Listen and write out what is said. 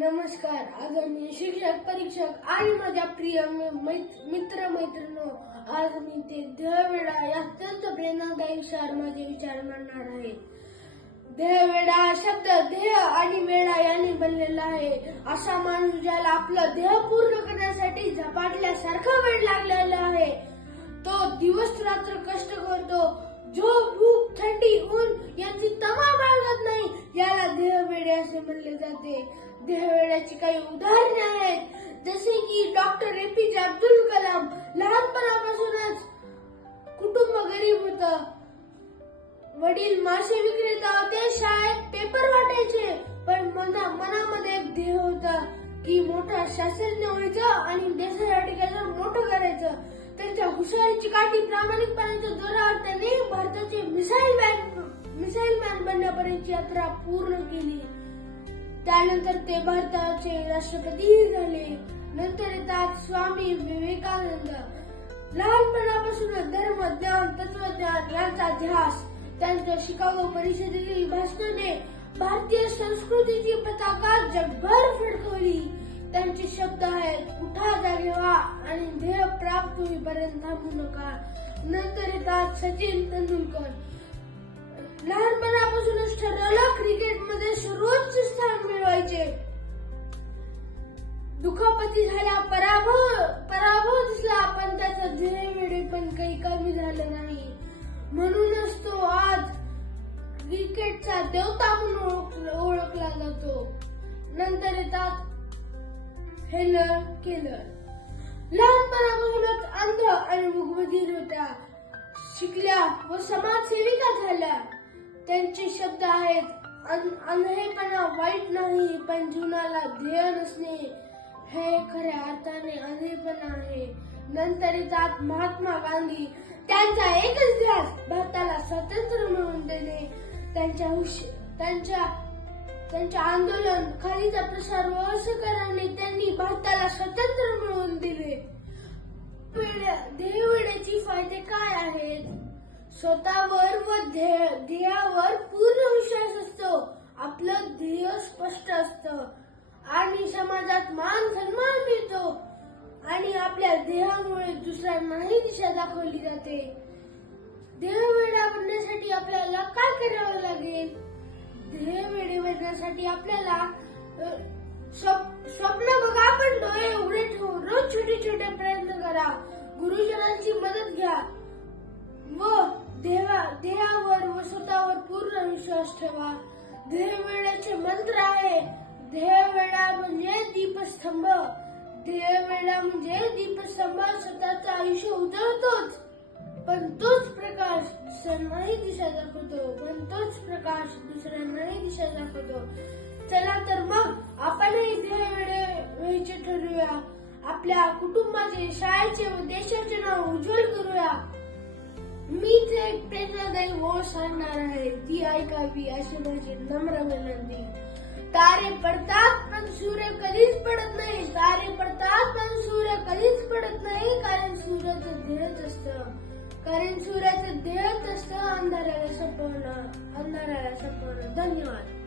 नमस्कार. आदरणीय शिक्षक परीक्षक आणि माझ्या प्रिय मित्र मैत्रिणी आज मी ते देहवेडा या अत्यंत प्रेरणादायी विषयावर माझे विचार मांडणार आहे. देहवेडा हा शब्द देह आणि वेडा याने बनलेला आहे. असा माणूस ज्याला आपलं देह पूर्ण करण्यासाठी झपाटल्यासारखा वेळ लागलेला आहे. वगैरे असे म्हणले जाते. देहवेड्याची काही उदाहरणे आहेत. जसे की डॉक्टर एपीजे अब्दुल कलाम लहानपणापासूनच कुटुंब गरीब होतं. वडील मासे विक्रेता होते शाळेत पेपर वाटायचे. पण मना मनामध्ये एक ध्येय होता की मोठा शास्त्रज्ञ व्हायचं आणि देशासाठी काहीतरी मोठं करायचं. त्यांच्या हुशारीची काठी प्रामाणिकपणाच्या जोरावर त्यांनी भारताचे मिसाईल मॅन मिसाईल मॅन बनण्यापर्यंतची यात्रा पूर्ण केली. त्यानंतर ते भारताचे राष्ट्रपती झाले. नंतर येतात स्वामी विवेकानंद. लहानपणापासून धर्म ज्ञान तत्वज्ञान यांचा ध्यास त्यांच्या शिकागो परिषदेतील भाषणाने भारतीय संस्कृतीची पताका जगभर फडकवली. त्यांचे शब्द आहेत उठा जागे व्हा आणि ध्येय प्राप्त होईपर्यंत थांबू नका नंतर येतात सचिन तेंडुलकर. लहानपणापासूनच ठरवलं क्रिकेटमध्ये सर्वोच्च स्थान मिळवायचे दुखापती झाला पराभव पराभव दिसला. पण त्याचा ध्येय वेळे पण काही कमी झालं नाही. म्हणूनच तो आज क्रिकेटचा देवता म्हणून ओळखला जातो. नंतर येतात हेलर केलर लहानपणापासूनच अंध आणि मुगबधीर होत्या. शिकल्या व समाजसेविका झाल्या. त्यांचे शब्द आहेत "अन- अंधेपणा वाईट नाही पण जीवनाला ध्येय नसणे. हे खऱ्या अर्थाने अनिर्पण आहे. नंतर येतात महात्मा गांधी त्यांचा एकच ध्यास भारताला स्वातंत्र्य मिळवून देणे. त्यांच्या त्यांच्या त्यांच्या आंदोलन खालीचा प्रसार व असहकाराने त्यांनी भारताला स्वतंत्र मिळवून दिले. वेड्या- फायदे काय आहेत? स्वतःवर व ध्येय- ध्येयावर पूर्ण विश्वास असतो. आपलं ध्येय स्पष्ट असतं. आणि समाजात मान आपल्या देहामुळे दुसऱ्यांनाही दिशा दाखवली जाते. देह वेळा बनण्यासाठी आपल्याला काय करावं लागेल? देह वेळे बनण्यासाठी आपल्याला स्वप्न बघा पण डोळे उघडे ठेवून रोज छोटे छोटे प्रयत्न करा. गुरुजनांची मदत घ्या. व देवा देहावर व स्वतःवर पूर्ण विश्वास ठेवा. देह वेळाचे मंत्र आहे देह वेळा म्हणजे दीपस्तंभ. ध्येय वेळा म्हणजे दीपस्तंभ स्वतःचं आयुष्य उजळतोच पण तोच प्रकाश दुसऱ्यांनाही दिशा दाखवतो पण तोच प्रकाश दुसऱ्यांनाही दिशा दाखवतो. चला तर मग आपणही ध्येय वेळे ठरवूया. आपल्या कुटुंबाचे शाळेचे व देशाचे नाव उज्ज्वल करूया. मीच एक प्रेरणादायी ओळ सांगणार आहे. ती ऐकावी अशी माझी नम्र विनंती. तारे पडतात पण सूर्य कधीच पडत नाही. तारे पडतात पण सूर्य कधीच पडत नाही कारण सूर्याचं ध्येयच असत? कारण सूर्याचं ध्येयच असत अंधाराला संपवणं अंधाराला संपवणं. धन्यवाद.